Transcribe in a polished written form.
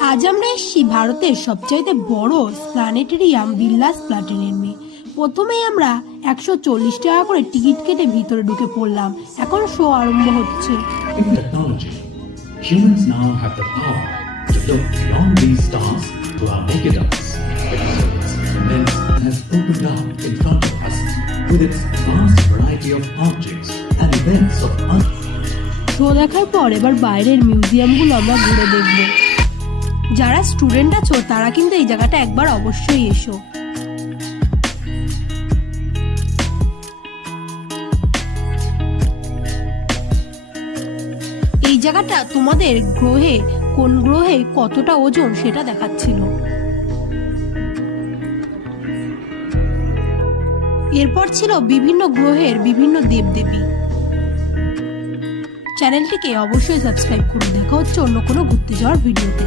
আজ আমরা এসেছি ভারতের সবচাইতে বড় প্ল্যানেটেরিয়াম বিড়লাস প্ল্যানেটেরিয়ামে। প্রথমেই আমরা 140 টাকা করে টিকিট কেটে ভিতরে ঢুকে পড়লাম। এখন শো আরম্ভ হচ্ছে। In technology, humans now have the power to look beyond these stars to our naked eyes. The lens has opened up in front of us with its vast variety of objects and events of Earth. Show দেখার পর এবার বাইরের মিউজিয়ামগুলো আমরা ঘুরে দেখব। যারা student আছো তারা কিন্তু এই জায়গাটা একবার অবশ্যই এসো। এই জায়গাটা তোমাদের কোন গ্রহে কতটা ওজন সেটা দেখাচ্ছিল। এরপর ছিল বিভিন্ন গ্রহের বিভিন্ন দেবদেবী। চ্যানেলটিকে অবশ্যই সাবস্ক্রাইব করুন। দেখা হচ্ছে অন্য কোনো ঘুরতে যাওয়ার ভিডিওতে।